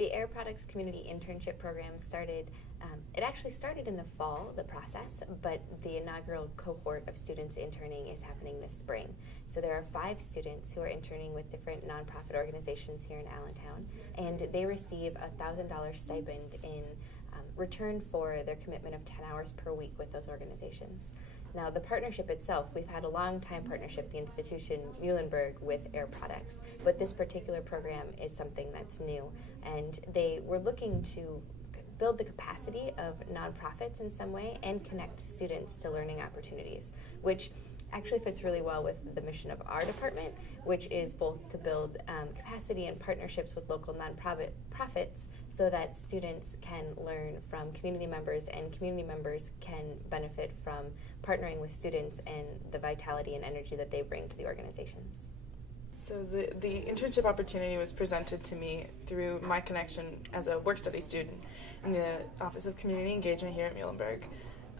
The Air Products Community Internship Program started, it actually started in the fall, the process, but the inaugural cohort of students interning is happening this spring. So there are 5 students who are interning with different nonprofit organizations here in Allentown, and they receive a $1,000 stipend in return for their commitment of 10 hours per week with those organizations. Now, the partnership itself, we've had a long-time partnership, the institution Muhlenberg, with Air Products, but this particular program is something that's new, and they were looking to build the capacity of nonprofits in some way and connect students to learning opportunities, which actually fits really well with the mission of our department, which is both to build capacity and partnerships with local nonprofits so that students can learn from community members and community members can benefit from partnering with students and the vitality and energy that they bring to the organizations. So the internship opportunity was presented to me through my connection as a work-study student in the Office of Community Engagement here at Muhlenberg,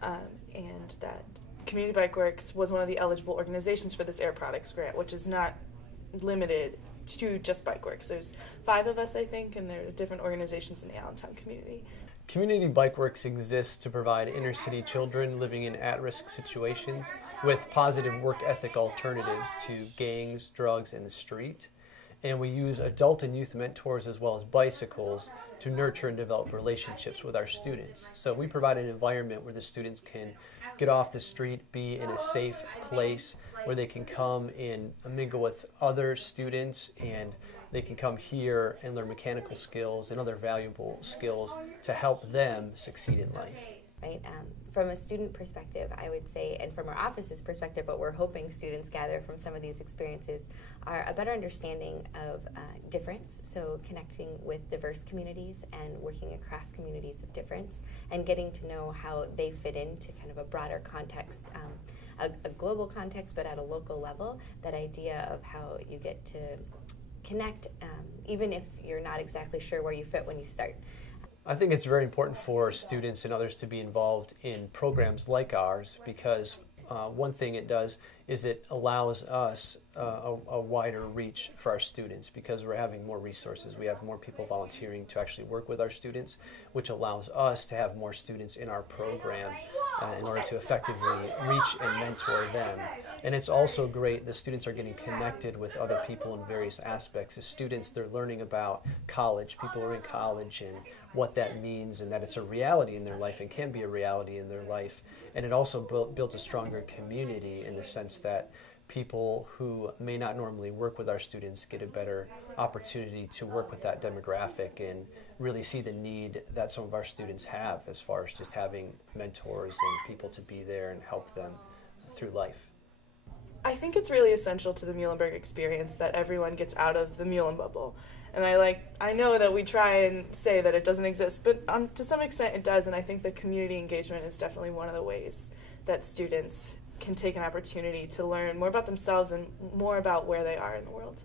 and that Community Bike Works was one of the eligible organizations for this Air Products grant, which is not limited to just Bike Works. There's 5 of us, I think, and there are different organizations in the Allentown community. Community Bike Works exists to provide inner city children living in at-risk situations with positive work ethic alternatives to gangs, drugs, and the street. And we use adult and youth mentors as well as bicycles to nurture and develop relationships with our students. So we provide an environment where the students can get off the street, be in a safe place where they can come and mingle with other students, and they can come here and learn mechanical skills and other valuable skills to help them succeed in life. Right? From a student perspective, I would say, and from our office's perspective, what we're hoping students gather from some of these experiences are a better understanding of difference, so connecting with diverse communities and working across communities of difference and getting to know how they fit into kind of a broader context, a global context, but at a local level, that idea of how you get to connect even if you're not exactly sure where you fit when you start. I think it's very important for students and others to be involved in programs like ours because one thing it does is it allows us a wider reach for our students because we're having more resources. We have more people volunteering to actually work with our students, which allows us to have more students in our program in order to effectively reach and mentor them. And it's also great, the students are getting connected with other people in various aspects. As students, they're learning about college, people are in college, and what that means, and that it's a reality in their life and can be a reality in their life. And it also builds a stronger community in the sense that people who may not normally work with our students get a better opportunity to work with that demographic and really see the need that some of our students have as far as just having mentors and people to be there and help them through life. I think it's really essential to the Muhlenberg experience that everyone gets out of the Muhlen bubble. And I know that we try and say that it doesn't exist, but to some extent it does, and I think that community engagement is definitely one of the ways that students can take an opportunity to learn more about themselves and more about where they are in the world.